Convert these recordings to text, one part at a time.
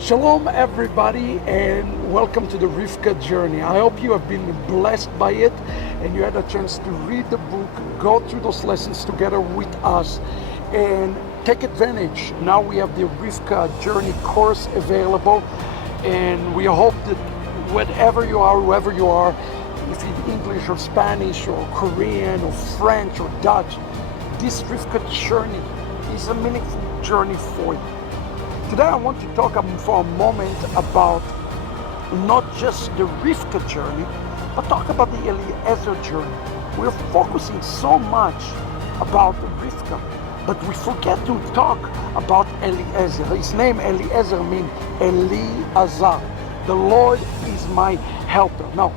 Shalom everybody, and welcome to the Rivkah journey. I hope you have been blessed by it and you had a chance to read the book, go through those lessons together with us and take advantage. Now we have the Rivkah journey course available, and we hope that whatever you are, whoever you are, if it's English or Spanish or Korean or French or Dutch, this Rivkah journey is a meaningful journey for you. Today I want to talk for a moment about not just the Rivkah journey, but talk about the Eliezer journey. We're focusing so much about Rivkah, but we forget to talk about Eliezer. His name Eliezer means Eliezer. The Lord is my helper. Now,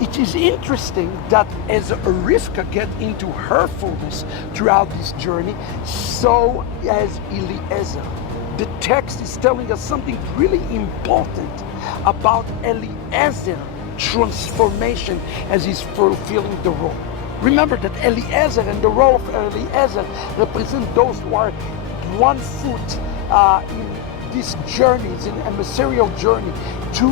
it is interesting that as Rivkah get into her fullness throughout this journey, so as Eliezer. The text is telling us something really important about Eliezer's transformation as he's fulfilling the role. Remember that Eliezer and the role of Eliezer represent those who are 1 foot in these journeys, in a emissarial journey to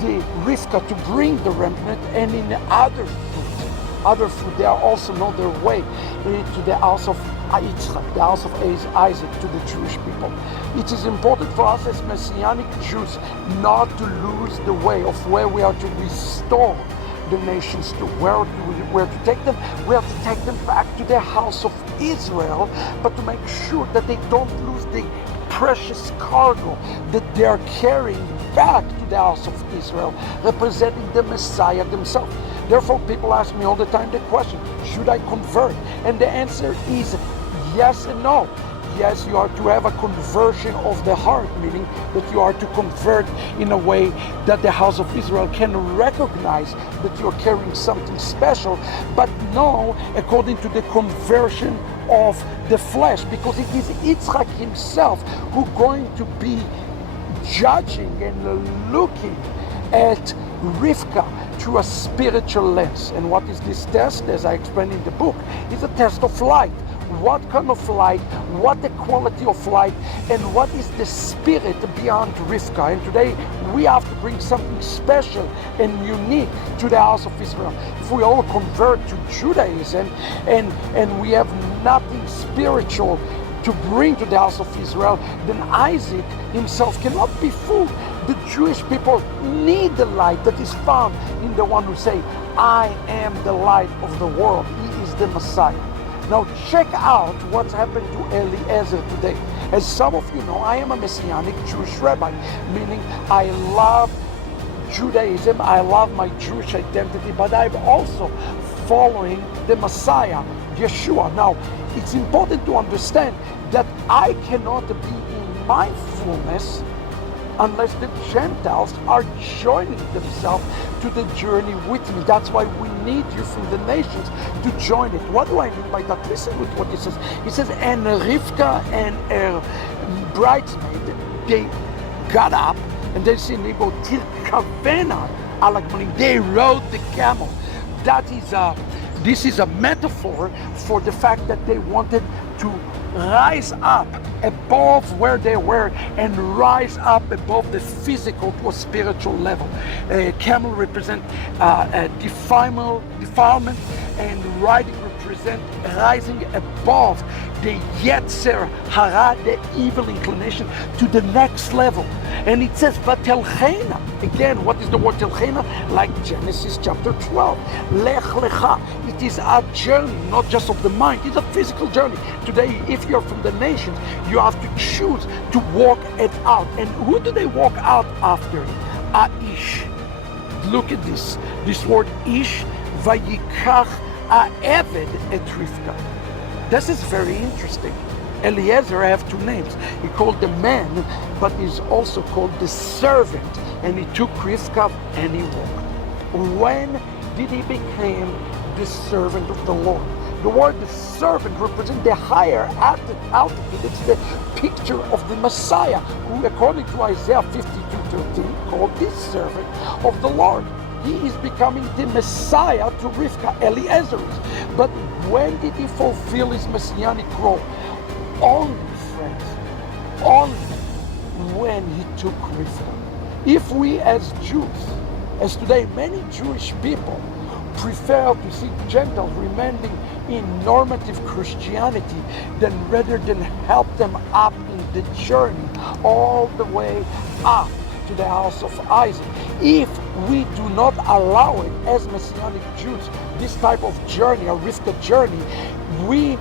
the Rivkah to bring the remnant, and in other fruit, they are also on their way to the house of Itzhak, the house of Isaac, to the Jewish people. It is important for us as Messianic Jews not to lose the way of where we are to restore the nations to. Where to take them? We have to take them back to the house of Israel, but to make sure that they don't lose the precious cargo that they are carrying back to the house of Israel, representing the Messiah themselves. Therefore, people ask me all the time the question, should I convert? And the answer is yes and no. Yes, you are to have a conversion of the heart, meaning that you are to convert in a way that the house of Israel can recognize that you're carrying something special, but no, according to the conversion of the flesh, because it is Itzhak himself who's going to be judging and looking at Rivkah through a spiritual lens. And what is this test? As I explained in the book, is a test of light. What kind of light, what the quality of light, and what is the spirit beyond Rivkah. And today we have to bring something special and unique to the house of Israel. If we all convert to Judaism and we have nothing spiritual to bring to the house of Israel, then Isaac himself cannot be fooled. The Jewish people need the light that is found in the one who say, I am the light of the world. He is the Messiah. Now check out what's happened to Eliezer today. As some of you know, I am a Messianic Jewish rabbi, meaning I love Judaism, I love my Jewish identity, but I'm also following the Messiah, Yeshua. Now, it's important to understand that I cannot be in my fullness unless the Gentiles are joining themselves to the journey with me. That's why we need you from the nations to join it. What do I mean by that? Listen with what it says. It says, and Rivkah and her bridesmaid, they got up and they said, they rode the camel. This is a metaphor for the fact that they wanted to rise up above where they were and rise up above the physical to a spiritual level. Camel represent defilement, and riding represent rising above the Yetzer Hara, the evil inclination, to the next level. And it says, Vatelchena. Again, what is the word telchena? Like Genesis chapter 12. Lech lecha. It is a journey, not just of the mind. It's a physical journey. Today, if you're from the nations, you have to choose to walk it out. And who do they walk out after? Aish. Look at this. This word ish, vayikach ha'eved et Rivkah. This is very interesting. Eliezer have 2 names. He called the man, but he's also called the servant. And he took Rivkah and he walked. When did he become the servant of the Lord? The word the servant represents the higher altitude. It's the picture of the Messiah, who according to Isaiah 52:13 called this servant of the Lord. He is becoming the Messiah to Rivkah, Eliezer. But when did he fulfill his messianic role? Only, friends, only when he took Rivkah. If we as Jews, as today many Jewish people, prefer to see Gentiles remaining in normative Christianity than rather than help them up in the journey all the way up to the house of Isaac. If we do not allow it as Messianic Jews, this type of journey, a Rivkah journey, we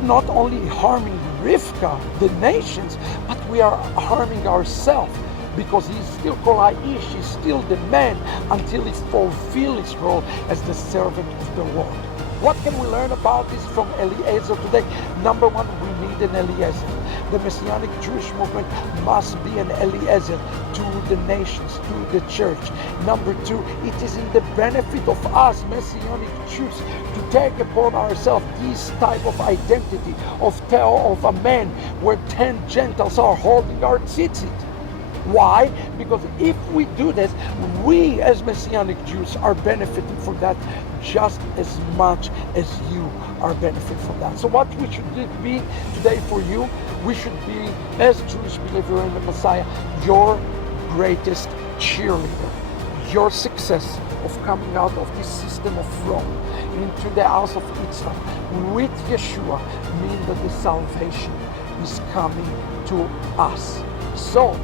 not only harming Rivkah, the nations, but we are harming ourselves, because he's still called Aish, he's still the man until he fulfills his role as the servant of the Lord. What can we learn about this from Eliezer today? Number one, we need an Eliezer. The Messianic Jewish movement must be an Eliezer to the nations, to the church. Number two, it is in the benefit of us Messianic Jews to take upon ourselves this type of identity of a man where 10 Gentiles are holding our tzitzit. Why? Because if we do this, we as Messianic Jews are benefiting from that just as much as you are benefiting from that. So what we should be today for you, we should be, as Jewish believer in the Messiah, your greatest cheerleader. Your success of coming out of this system of Rome into the house of Itzhak with Yeshua means that the salvation is coming to us. So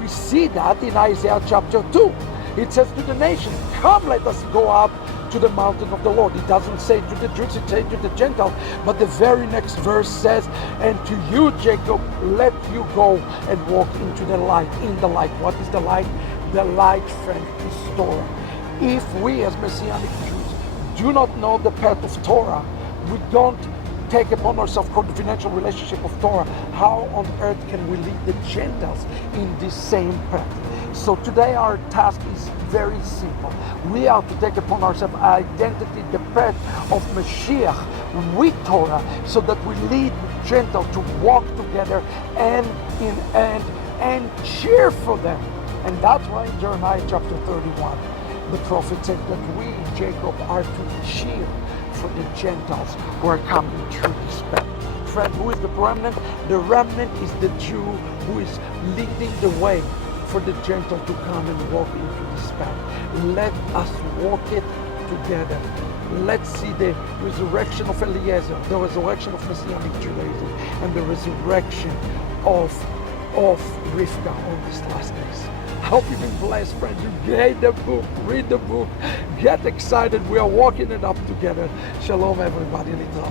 we see that in Isaiah chapter 2. It says to the nations, come, let us go up to the mountain of the Lord. It doesn't say to the Jews, it says to the Gentiles. But the very next verse says, and to you, Jacob, let you go and walk into the light, in the light. What is the light? The light, friend, is Torah. If we as Messianic Jews do not know the path of Torah, we don't take upon ourselves confidential relationship of Torah, how on earth can we lead the Gentiles in this same path? So today our task is very simple. We are to take upon ourselves identity, the path of Mashiach with Torah, so that we lead Gentiles to walk together hand in hand and cheer for them. And that's why in Jeremiah chapter 31, the prophet said that we, Jacob, are to cheer for the Gentiles who are coming through this path. Friend, who is the remnant? The remnant is the Jew who is leading the way for the Gentile to come and walk into this path. Let us walk it together. Let's see the resurrection of Eliezer, the resurrection of Messianic Judaism, and the resurrection of Rivkah on these last days. I hope you've been blessed, friends. You get the book, read the book, get excited. We are walking it up together. Shalom, everybody. Little